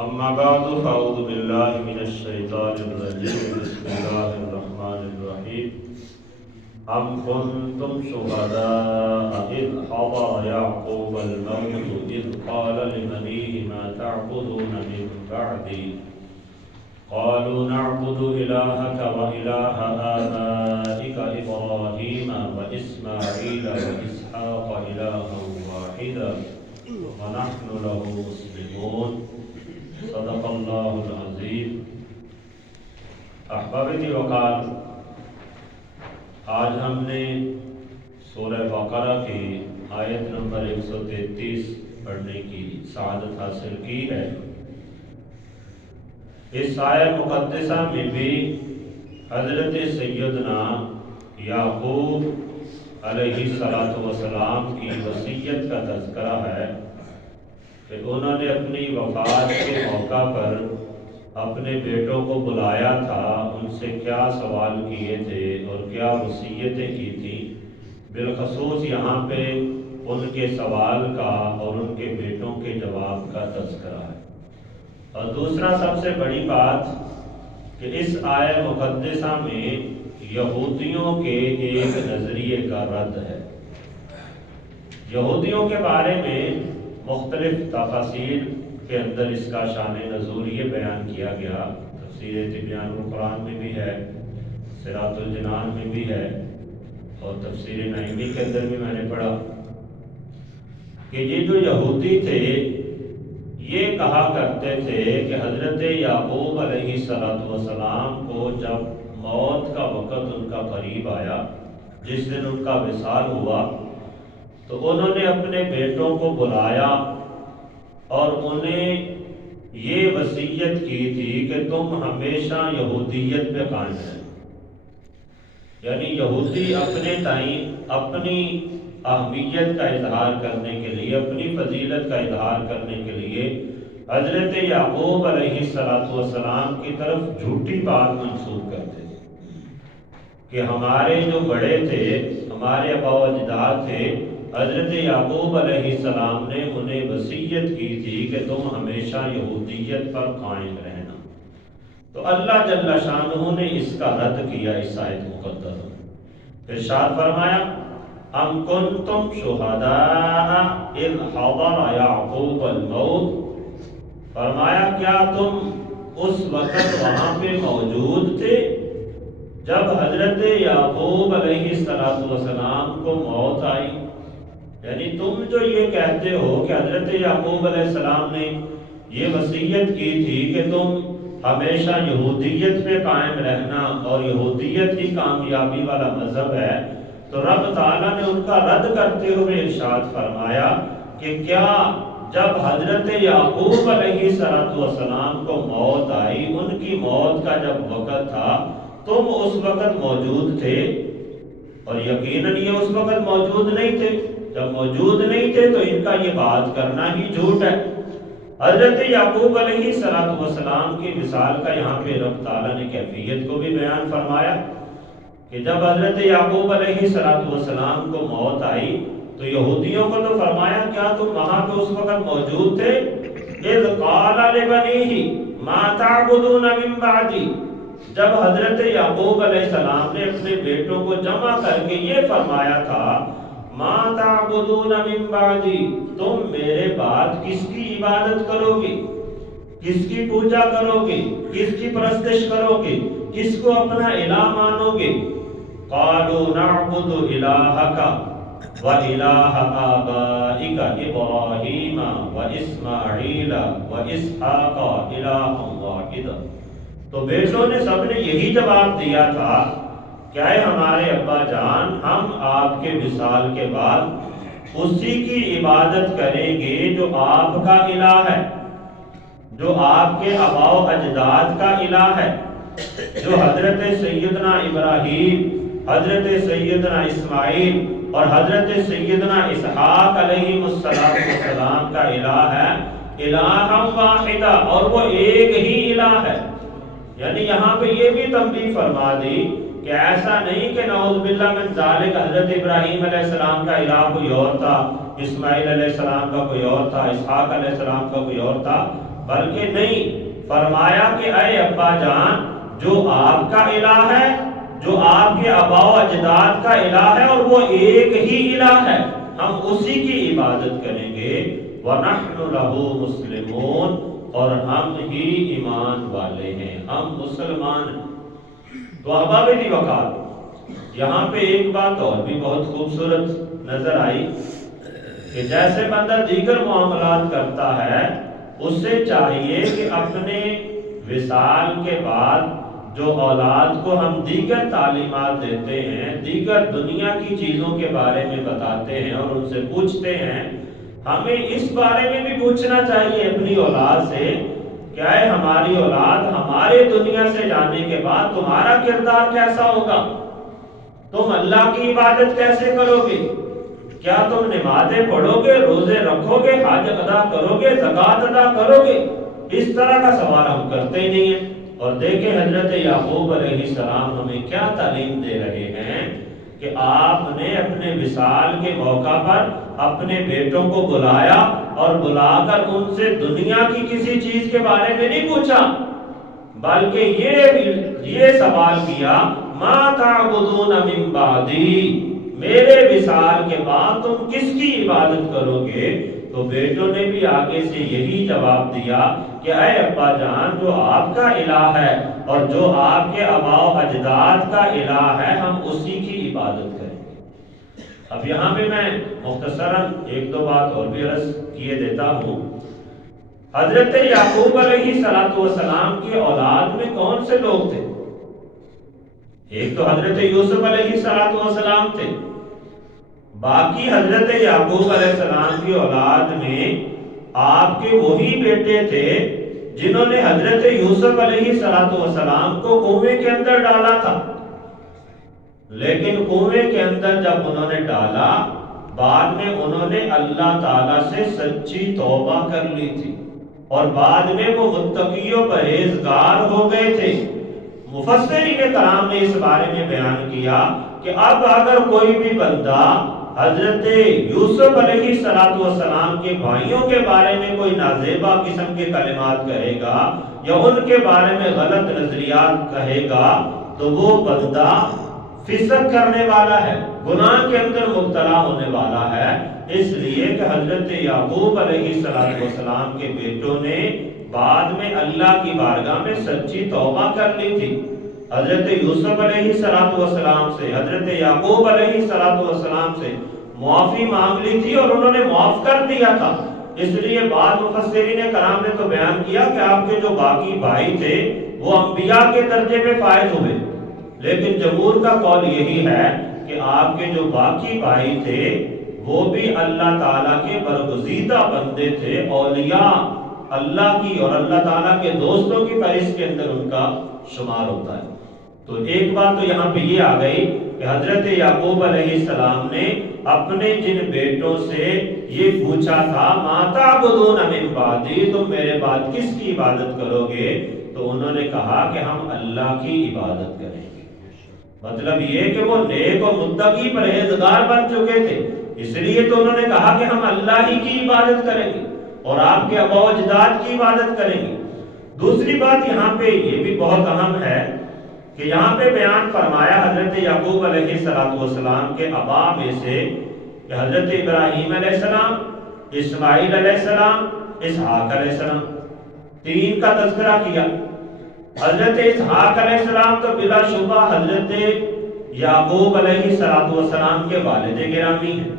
أما بعد فأعوذ بالله من الشيطان الرجيم بسم الله الرحمن الرحيم أم كنتم شهداء إذ حضر يعقوب الموت إذ قال لبنيه ما تعبدون من بعدي قالوا نعبد إلهك وإله آبائك إبراهيم وإسماعيل وإسحاق إلها واحدا ونحن له مسلمون صدق اللہ العظیم۔ احباب دی وقار، آج ہم نے سورہ بقرہ کی آیت نمبر 133 پڑھنے کی سعادت حاصل کی ہے۔ اس آیت مقدسہ میں بھی حضرت سیدنا یعقوب علیہ السلام کی وصیت کا تذکرہ ہے کہ انہوں نے اپنی وفات کے موقع پر اپنے بیٹوں کو بلایا تھا، ان سے کیا سوال کیے تھے اور کیا وصیتیں کی تھیں۔ بالخصوص یہاں پہ ان کے سوال کا اور ان کے بیٹوں کے جواب کا تذکرہ ہے۔ اور دوسرا سب سے بڑی بات کہ اس آیت مقدسہ میں یہودیوں کے ایک نظریے کا رد ہے۔ یہودیوں کے بارے میں مختلف تفاسیر کے اندر اس کا شان نزول یہ بیان کیا گیا۔ تفسیر تبیان القرآن میں بھی ہے، صراط الجنان میں بھی ہے، اور تفسیر نعیمی کے اندر بھی میں نے پڑھا کہ یہ جو یہودی تھے یہ کہا کرتے تھے کہ حضرت یعقوب علیہ السلام کو جب موت کا وقت ان کا قریب آیا، جس دن ان کا وصال ہوا، تو انہوں نے اپنے بیٹوں کو بلایا اور انہیں یہ وصیت کی تھی کہ تم ہمیشہ یہودیت پہ قائم رہیں۔ یعنی یہودی اپنے ٹائم اپنی اہمیت کا اظہار کرنے کے لیے، اپنی فضیلت کا اظہار کرنے کے لیے حضرت یعقوب علیہ السلام کی طرف جھوٹی بات منسوب کرتے تھے کہ ہمارے جو بڑے تھے، ہمارے آبا و اجداد تھے، حضرت یعقوب علیہ السلام نے انہیں وصیت کی تھی کہ تم ہمیشہ یہودیت پر قائم رہنا۔ تو اللہ جل شانہ نے اس کا رد کیا اس آیت مقدسہ میں۔ ارشاد فرمایا ام کنتم شہداء اذ حضر یعقوب الموت، فرمایا کیا تم اس وقت وہاں پہ موجود تھے جب حضرت یعقوب علیہ السلام کو موت آئی؟ یعنی تم جو یہ کہتے ہو کہ حضرت یعقوب علیہ السلام نے یہ وصیت کی تھی کہ تم ہمیشہ یہودیت پہ قائم رہنا اور یہودیت ہی کامیابی والا مذہب ہے، تو رب تعالیٰ نے ان کا رد کرتے ہوئے ارشاد فرمایا کہ کیا جب حضرت یعقوب علیہ السلام کو موت آئی، ان کی موت کا جب وقت تھا، تم اس وقت موجود تھے؟ اور یقیناً یہ اس وقت موجود نہیں تھے۔ جب موجود نہیں تھے تو ان کا یہ بات کرنا ہی جھوٹ ہے۔ حضرت یعقوب علیہ السلام کی مثال کا یہاں پہ رب تعالیٰ نے کیفیت کو بھی بیان فرمایا کہ جب حضرت یعقوب علیہ السلام کو موت آئی تو یہودیوں کو تو فرمایا کیا تم وہاں پہ اس وقت موجود تھے؟ اذ قال لبنیہ ما تعبدون من بعدی، جب حضرت یعقوب علیہ السلام نے اپنے بیٹوں کو جمع کر کے یہ فرمایا تھا ما تعبدون من بعدی، تم میرے بعد کس کی عبادت کرو گے، کس کی پوجا کرو گے، کس کی پرستش کرو گے، کس کو اپنا الہ مانو گے؟ قالوا نعبد الہک و الہ آبائک ابراہیم و اسماعیل و اسحاق الہا واحدا۔ تو بیٹوں نے سب نے یہی جواب دیا تھا کہ اے ہمارے ابا جان، ہم آپ کے وصال کے بعد اسی کی عبادت کریں گے جو آپ کا الہ ہے، جو آپ کے آبا و اجداد کا الہ ہے، جو حضرت سیدنا ابراہیم، حضرت سیدنا اسماعیل اور حضرت سیدنا اسحاق علیہ السلام کا الہ ہے، الہ واحدہ، اور وہ ایک ہی الہ ہے۔ یعنی یہاں پہ یہ بھی تنبیہ فرما دی کہ ایسا نہیں کہ نعوذ باللہ من ذالک حضرت ابراہیم علیہ السلام کا الہ کوئی اور تھا، اسماعیل علیہ السلام کا کوئی اور تھا، اسحاق علیہ السلام کا کوئی اور تھا، بلکہ نہیں، فرمایا کہ اے ابا جان، جو آپ کا الہ ہے، جو آپ کے آباء و اجداد کا الہ ہے، اور وہ ایک ہی الہ ہے، ہم اسی کی عبادت کریں گے۔ وَنَحْنُ لَهُ مُسْلِمُونَ، اور ہم ہی ایمان والے ہیں، ہم مسلمان ہیں۔ تو احباب دی وقات، یہاں پہ ایک بات اور بھی بہت خوبصورت نظر آئی کہ جیسے بندہ دیگر معاملات کرتا ہے، اس سے چاہیے کہ اپنے وصال کے بعد جو اولاد کو ہم دیگر تعلیمات دیتے ہیں، دیگر دنیا کی چیزوں کے بارے میں بتاتے ہیں اور ان سے پوچھتے ہیں، ہمیں اس بارے میں بھی پوچھنا چاہیے اپنی اولاد سے کہ اے ہماری اولاد، ہمارے دنیا سے جانے کے بعد تمہارا کردار کیسا ہوگا؟ تم اللہ کی عبادت کیسے کرو گے؟ کیا تم نمازیں پڑھو گے، روزے رکھو گے، حج ادا کرو گے، زکوٰۃ ادا کرو گے؟ اس طرح کا سوال ہم کرتے ہی نہیں ہیں۔ اور دیکھیں حضرت یعقوب علیہ السلام ہمیں کیا تعلیم دے رہے ہیں کہ آپ نے اپنے وصال کے موقع پر اپنے بیٹوں کو بلایا اور بلا کر ان سے دنیا کی کسی چیز کے بارے میں نہیں پوچھا، بلکہ یہ سوال کیا، ما تعبدون من بعدی، میرے وصال کے بعد تم کس کی عبادت کرو گے؟ تو بیٹوں نے بھی آگے سے یہی جواب دیا کہ اے ابا جان، جو آپ کا الہ ہے اور جو آپ کے آباء و اجداد کا الہ ہے، ہم اسی کی عبادت کریں گے۔ اب یہاں پہ میں مختصراً ایک دو بات اور بھی عرض کیے دیتا ہوں۔ حضرت یعقوب علیہ السلام کی اولاد میں کون سے لوگ تھے؟ ایک تو حضرت یوسف علیہ السلام تھے، باقی حضرت یعقوب علیہ السلام کی اولاد میں آپ کے وہی بیٹے تھے جنہوں نے حضرت یوسف علیہ السلام کو کنویں کے اندر ڈالا تھا، لیکن کنویں کے اندر جب انہوں نے ڈالا، بعد میں انہوں نے اللہ تعالیٰ سے سچی توبہ کر لی تھی اور بعد میں وہ متقی و پرہیزگار ہو گئے تھے۔ مفسرین کرام نے اس بارے میں بیان کیا کہ اب اگر کوئی بھی بندہ حضرت یوسف علیہ السلام کے بھائیوں کے بارے میں کوئی نازیبا قسم کے کلمات کہے گا یا ان کے بارے میں غلط نظریات کہے گا، تو وہ بندہ فسق کرنے والا ہے، گناہ کے اندر مبتلا ہونے والا ہے۔ اس لیے کہ حضرت یعقوب علیہ السلام کے بیٹوں نے بعد میں اللہ کی بارگاہ میں سچی توبہ کر لی تھی، حضرت یوسف علیہ السلام سے، حضرت یعقوب علیہ السلام سے معافی مانگ لی تھی اور انہوں نے معاف کر دیا تھا۔ اس لیے بعض مفسرین کرام نے تو بیان کیا کہ آپ کے جو باقی بھائی تھے وہ انبیاء کے درجے میں فائز ہوئے، لیکن جمہور کا قول یہی ہے کہ آپ کے جو باقی بھائی تھے وہ بھی اللہ تعالیٰ کے برگزیدہ بندے تھے، اولیاء اللہ کی اور اللہ تعالیٰ کے دوستوں کی فہرست کے اندر ان کا شمار ہوتا ہے۔ تو ایک بات تو یہاں پہ یہ آ گئی کہ حضرت یعقوب علیہ السلام نے اپنے جن بیٹوں سے یہ پوچھا تھا، ما تعبدون من بعدی، تم میرے بعد کس کی عبادت کرو گے؟ تو انہوں نے کہا کہ ہم اللہ کی عبادت کریں گے۔ مطلب یہ کہ وہ نیک و متقی پرہیزگار بن چکے تھے، اس لیے تو انہوں نے کہا کہ ہم اللہ ہی کی عبادت کریں گے اور آپ کے آباء و اجداد کی عبادت کریں گے۔ دوسری بات یہاں پہ یہ بھی بہت اہم ہے کہ یہاں پہ بیان فرمایا حضرت یعقوب علیہ السلام کے آباء میں سے کہ حضرت ابراہیم علیہ السلام، اسماعیل علیہ السلام، اسحاق علیہ السلام، تین کا تذکرہ کیا۔ حضرت اسحاق علیہ السلام تو بلا شبہ حضرت یعقوب علیہ السلام کے والد گرامی ہیں،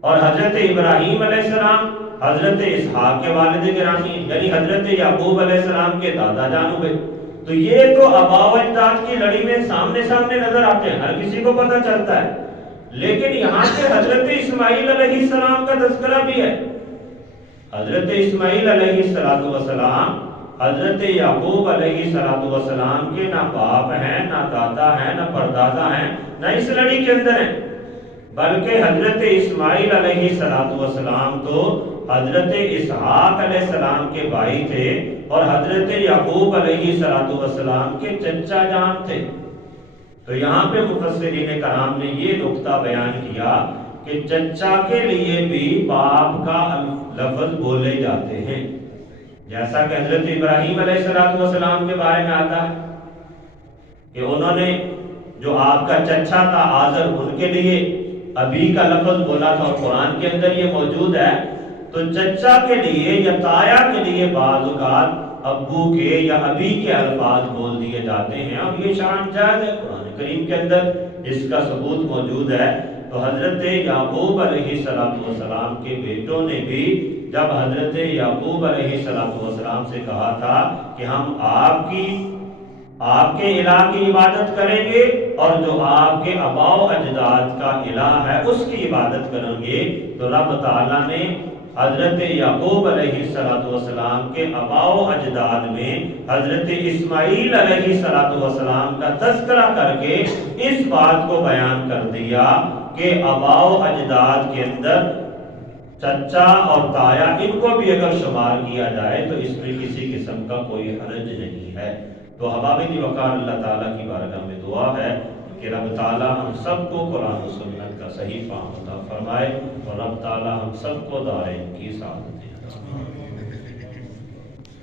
اور حضرت ابراہیم علیہ السلام حضرت اسحاق کے والد گرامی ہیں، یعنی حضرت یعقوب علیہ السلام کے دادا جان ہوئے۔ تو یہ تو آباء و اجداد کی لڑی میں سامنے نظر آتے ہیں، ہر کسی کو پتہ چلتا ہے، لیکن یہاں پہ حضرت اسماعیل علیہ السلام کا تذکرہ بھی ہے۔ حضرت اسماعیل علیہ السلام حضرت یعقوب علیہ السلام کے نہ باپ ہیں، نہ دادا ہیں، نہ پردادا ہیں، نہ اس لڑی کے اندر ہیں، بلکہ حضرت اسماعیل علیہ السلام تو حضرت اسحاق علیہ السلام کے بھائی تھے اور حضرت یعقوب علیہ السلام کے چچا جان تھے۔ تو یہاں پہ مفسرین کرام نے یہ نقطہ بیان کیا کہ چچا کے لیے بھی باپ کا لفظ بولے جاتے ہیں، جیسا کہ حضرت ابراہیم علیہ السلام کے بارے میں آتا ہے کہ انہوں نے جو آپ کا چچا تھا آزر، ان کے لیے ابھی کا لفظ بولا تھا، اور قرآن کے اندر یہ موجود ہے۔ تو چچا کے لیے یا تایا کے لیے بعض اوقات ابو کے یا ابھی کے الفاظ بول دیے جاتے ہیں، اور یہ شرعاً جائز ہے، قرآن کریم کے اندر اس کا ثبوت موجود ہے۔ تو حضرت یعقوب علیہ السلام کے بیٹوں نے بھی جب حضرت یعقوب علیہ السلام سے کہا تھا کہ ہم آپ کے الہ کی عبادت کریں گے، اور جو آپ کے آباء و اجداد کا الہ ہے اس کی عبادت کریں گے، تو رب تعالیٰ نے حضرت یعقوب علیہ السلام کے آباء و اجداد میں حضرت اسماعیل علیہ السلام کا تذکرہ کر کے اس بات کو بیان کر دیا کہ آباء و اجداد کے اندر چچا اور تایا ان کو بھی اگر شمار کیا جائے تو اس میں کسی قسم کا کوئی حرج نہیں ہے۔ تو حبابی وقار اللہ تعالیٰ کی بارگاہ میں دعا ہے کہ رب تعالیٰ ہم سب کو قرآن و سنت کا صحیح فہم عطا فرمائے، اور رب تعالیٰ ہم سب کو دارین کی سعادت دے۔